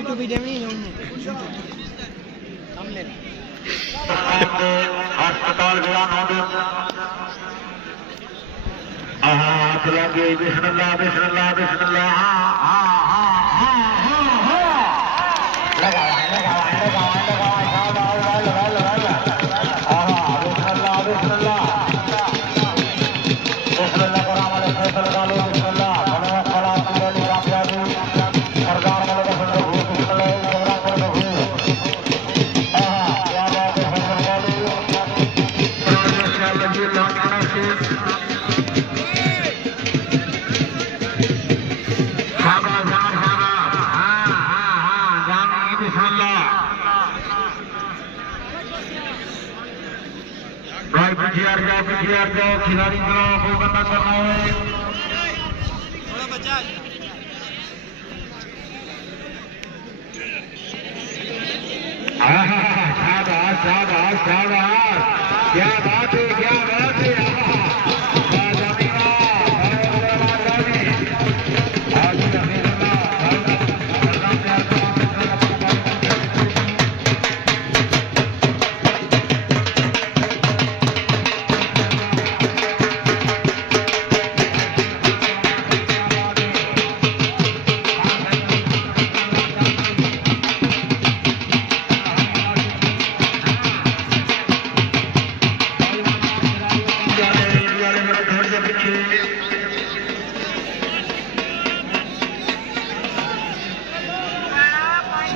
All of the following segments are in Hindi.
यूट्यूब वीडियो में नहीं हमने अस्पताल गया हाथ लगे बिस्मिल्लाह बिस्मिल्लाह बिस्मिल्लाह खिलाड़ी को करना करना है शाबाश शाबाश शाबाश क्या बात है क्या बात है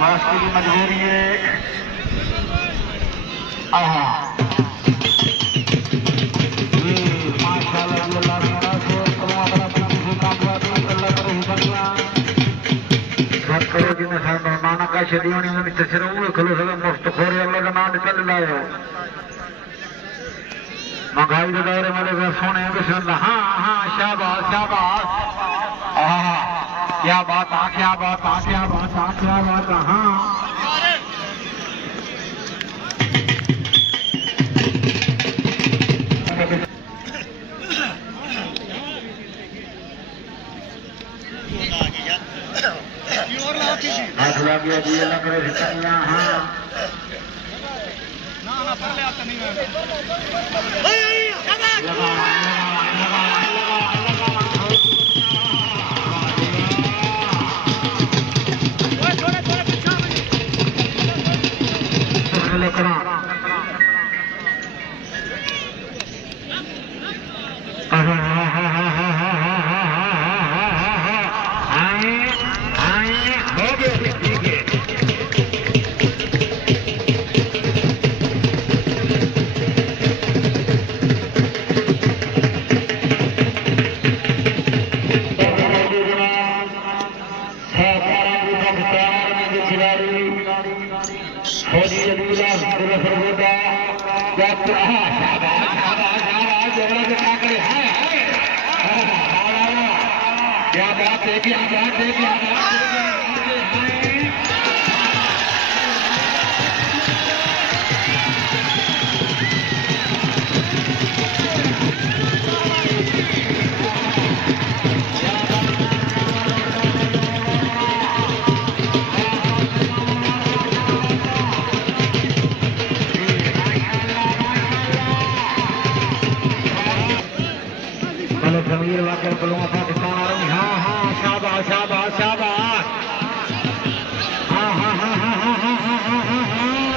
मास्टर की मजबूरी है नाना का शरीर खलो सो मुफ्त खोरे अल्लाह का नाम चल लाओ महंगाई के दौरे में सोने हाँ हाँ शाबाश शाबाश क्या बात आ क्या बात आ क्या बात आ क्या बात हाँ हाथ लग गया जी लग रहे हाँ क्या बात है क्या बात है क्या बात है जमीर वाकर पुलवा पाकिस्तान आ रही हाँ हाँ शाबाश शाबाश शाबाश हाँ हाँ हाँ हाँ हाँ हाँ हाँ हाँ हाँ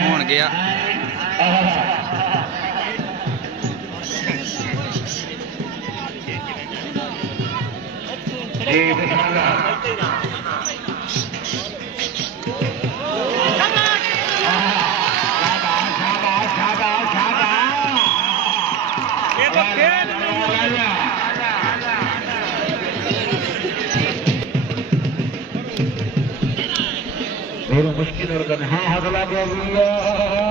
कौन गया मेरे मुश्किल और हाँ हगला गया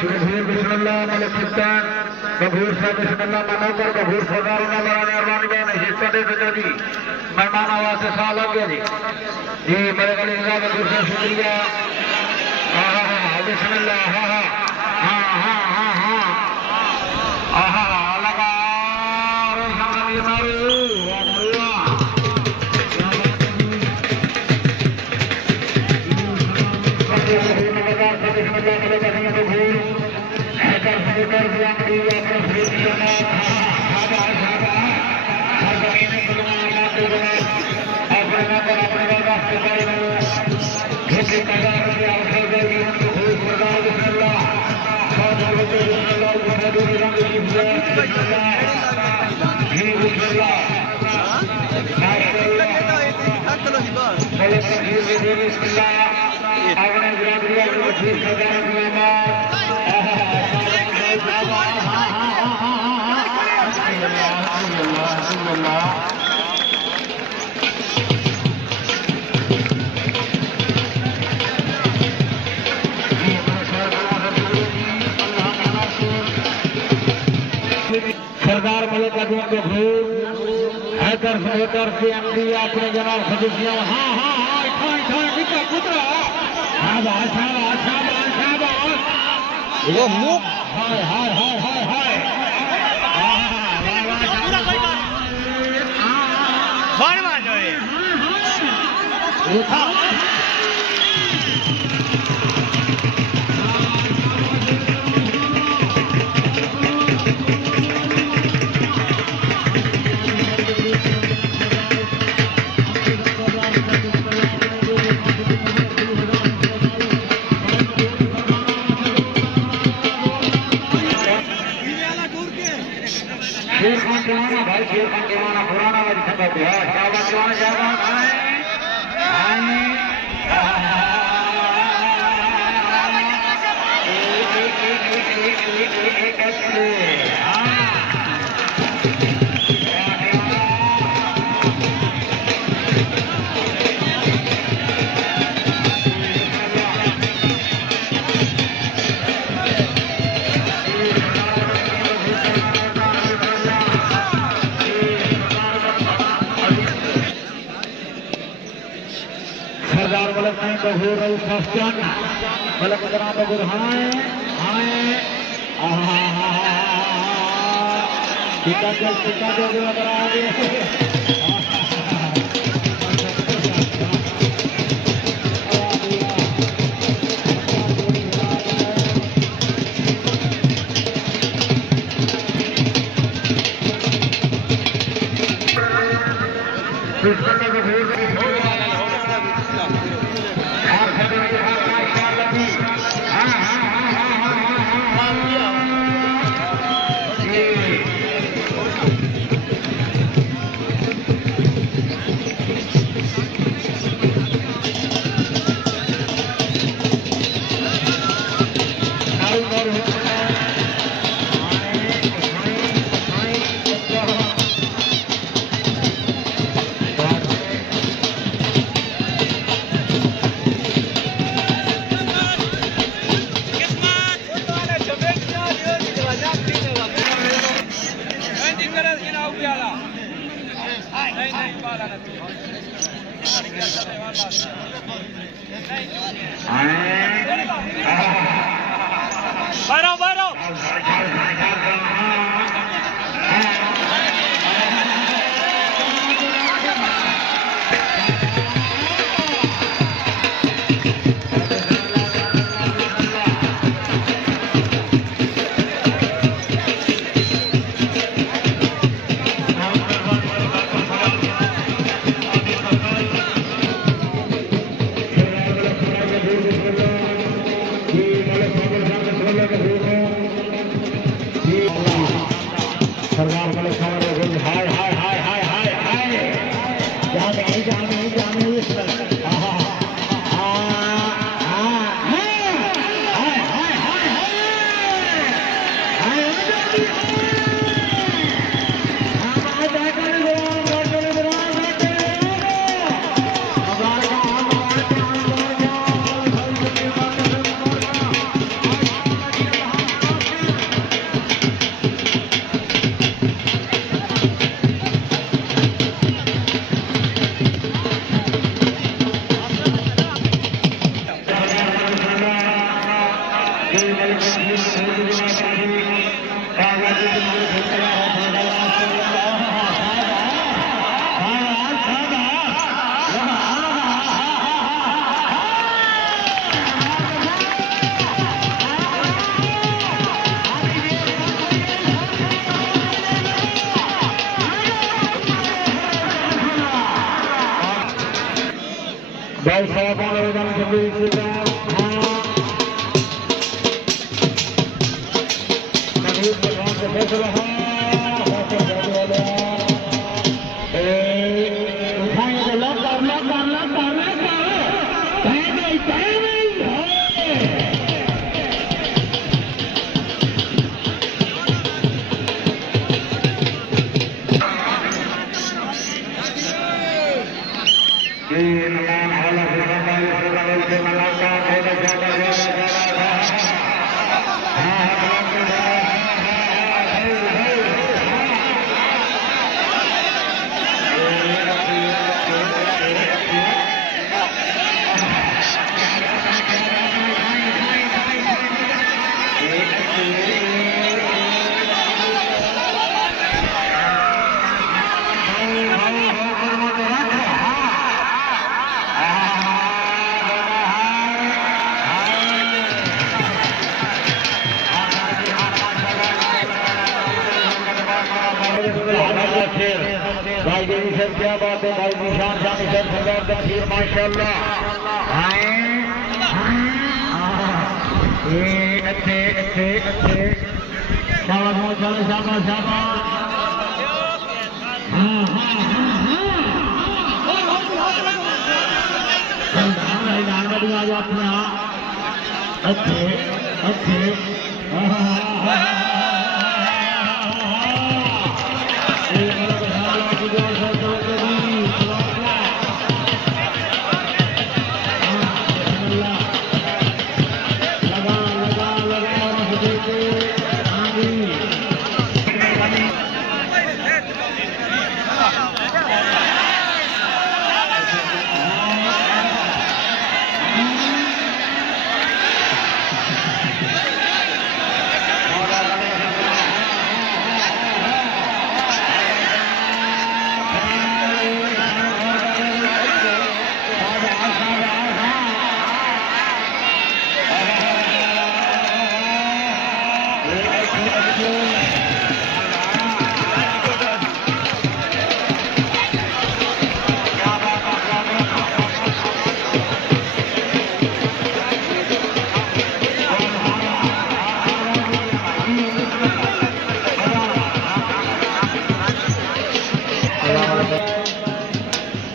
गफूर बिस्मिल्लाह मलिक सुल्तान गफूर साहब बिस्मिल्लाह मनोकर गफूर सरदार ने बड़ा मेहरबानी का हिस्सा दे दो जी मेहमान आवाज से साल आ गया जी मेरे गली गफूर साहब शुक्रिया बिस्मिल्लाह लगा सरदार मलिक अदीम गफूर हैदर से एमडी अपने जनाब खदूसिया वो मुख हाय हाय हाय हाय हाय भाई शेर खान जमाना पुराना वाली खबर है शाबाश जवान शाबाश सरदार मलिक नहीं गफूर मलिक जनाब गफूर हाय टिका दो अगर आगे Gracias. भाई साहब आवेदन भाई देवी सर क्या बात है भाई निशान शानी सर सरदार तकसीर माशाल्लाह अच्छे अच्छे अच्छे शाबाश शाबाश शाबाश शाबाश अपने अच्छे अच्छे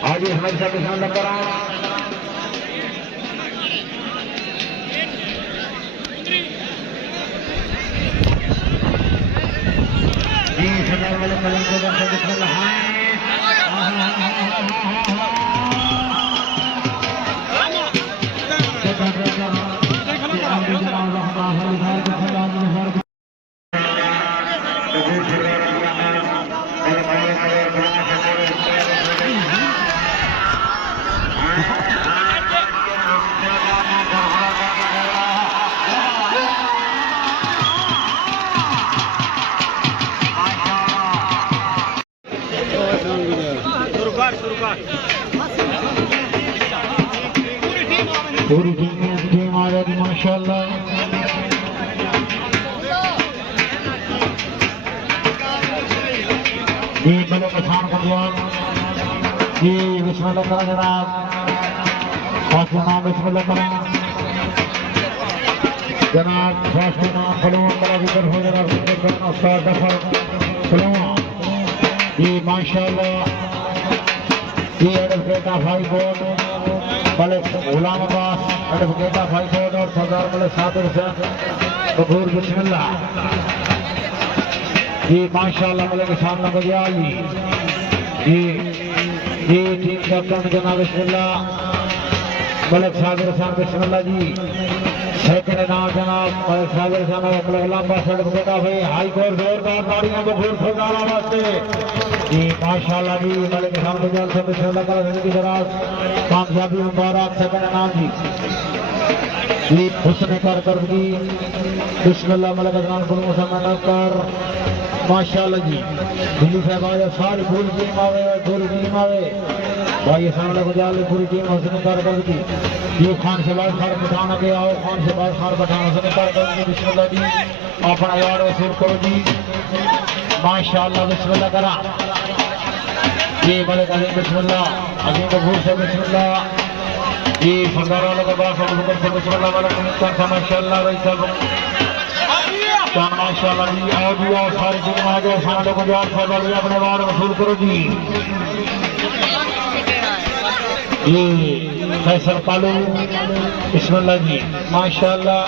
आगे हमारे साथ किसान नंबर जी सरदार वाले कलम को दर्शक दिख रहा है पूरी टीम आ रही माशाल्लाह जी बड़े किसान कल्याण जी बिस्मिल्लाह करा जनाब फास्ट नाम बिस्मिल्लाह करा जनाब फास्ट नाम फलून बड़ा जिक्र हो जनाब उस्ताद दफर फलून जी माशाल्लाह जी advocate of high court Malik Ghulam Abbas advocate of high court और सरदार मलिक सादिर हुसैन कपूर बिस्मिल्लाह जी माशाल्लाह मलिक सामने बजियाल जी जी टीम कैप्टन जनाब बिस्मिल्लाह मलिक सादिर हुसैन बिस्मिल्लाह जी सेकंड नाम जनाब Malik Sadir Hussain Malik Ghulam Abbas advocate of high court जोरदार ताड़ियां कपूर सरदार वास्ते जी माशाल्लाह जी मलिक किसान बजाल से बिस्मिल्लाह का जिंदगी दराज कामयाबी मुबारक सेकंड नाम जी हुस्न कारकर्दगी बिस्मिल्लाह मलिक अदनान कुल मुसलमान कर माशाल्लाह जी दिल्ली साहब आया सारी पूरी टीम आवे भाई सामने बजाल पूरी टीम हुस्न कारकर्दगी ये खान से बाद खार पठान के आओ खान से बाद खार पठान हुस्न कारकर्दगी बिस्मिल्लाह जी अपना यार वसूल करो जी माशाल्लाह बिस्मिल्लाह करा जी मलिक अली बिस्मिल्लाह अजीम कपूर से बिस्मिल्लाह जी सरदार वालों के पास बिस्मिल्लाह वाला माशाल्लाह भाई साहब माशाल्लाह जी आओ जी आओ सारी टीम आ गए सारे लोग यार साहब भी अपने बार वसूल करो जी ये फैसल कालू बिस्मिल्लाह जी माशाल्लाह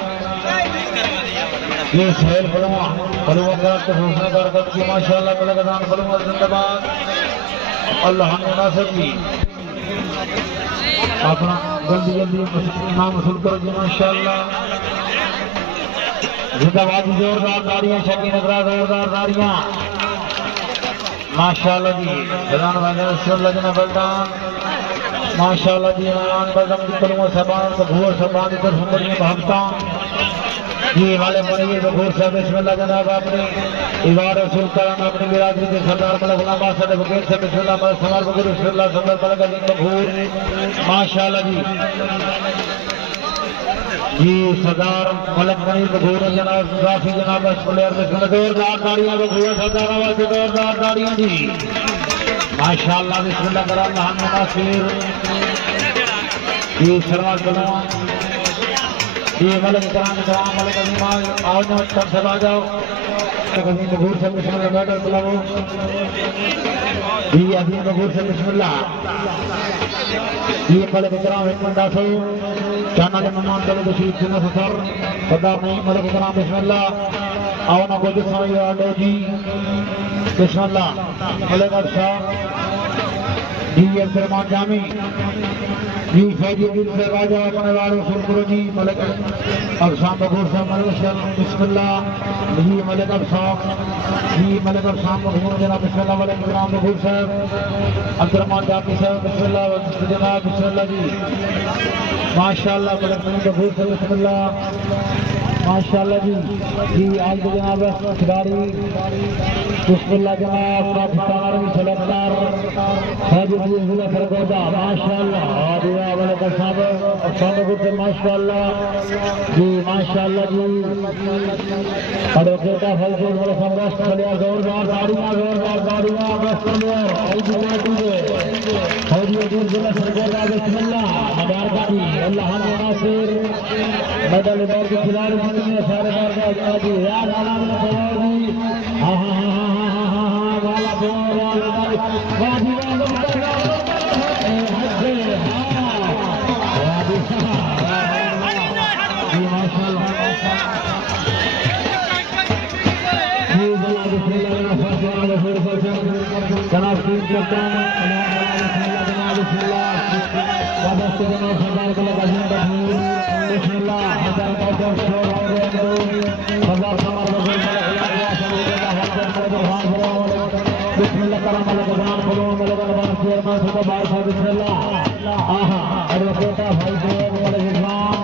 ये सहल फलुआ का घोषणा करके माशाल्लाह मलकदान फलुआ जिंदाबाद अल्लाह मुनासिब जी अपना जल्दी जल्दी नाम वसूल करो जी माशाल्लाह जिंदाबाद जोरदार तालियां शकी नगरा जोरदार तालियां माशाल्लाह जी खजान भाई बिस्मिल्लाह जना बलदान माशाल्लाह जी मान बलदम की फलुआ साहबान को भूर साहबान की तरफ से भागता ये वाले मरीज बखूर साहब बिस्मिल्लाह जनाब अपने इबार रसूल करम अपनी बिरादरी के सरदार मलक गुलाम आसद बकीर से बिस्मिल्लाह मलक समर बकीर बिस्मिल्लाह समर मलक अली बखूर माशाल्लाह जी सरदार मलक मरीज बखूर जनाब काफी जनाब बिस्मिल्लाह जोरदार तालियां बखूर सरदार आवाज जोरदार तालियां जी माशाल्लाह बिस्मिल्लाह करा अल्लाह मुनासिर ये सरवार बलवा ये मलक कराम मलक अजीमान आओ ना सब सब आ जाओ अजीम बखूर से बिस्मिल्लाह बैठो बुलाओ ये अजीम बखूर से बिस्मिल्लाह ये मलक कराम एक मंदासो जाना ले मेहमान चलो तशरीफ सुनो सर सरदार नहीं मलक कराम बिस्मिल्लाह आओ ना को समय आडो जी बिस्मिल्लाह मलक साहब जी अब्दुर्रहमान जामी जी फैजी दिल से राजा अपने वालों सुरकुरो जी मलक अफसाम बखूर साहब मलक बिस्मिल्लाह जी मलक अफसाम बखूर जनाब बिस्मिल्लाह मलक इकराम बखूर साहब अब्दुर्रहमान जामी साहब बिस्मिल्लाह जनाब बिस्मिल्लाह जी माशाल्लाह मलक बखूर साहब बिस्मिल्लाह माशाल्लाह जी आज तो जनाब खिलाड़ी बिस्मिल्लाह जनाब पाकिस्तान सेलेक्टर फैजुल सरगोदा माशाल्लाह आदिया मलक साहब अफसाम से माशाल्लाह जी एडवोकेट फैजुल मलक साहब चलिया जोरदार तालियां बस फैजुल सरगोदा बिस्मिल्लाह मुबारक अल्लाह नासिर मेडल की खिलाड़ी सारे बार जी यार हाँ वाला जनाब टीम कप्तान बिस्मिल्लाह करम मलक फलुआ मलक चेयरमैन सुबह बार साहब बिस्मिल्लाह एडवोकेट भाई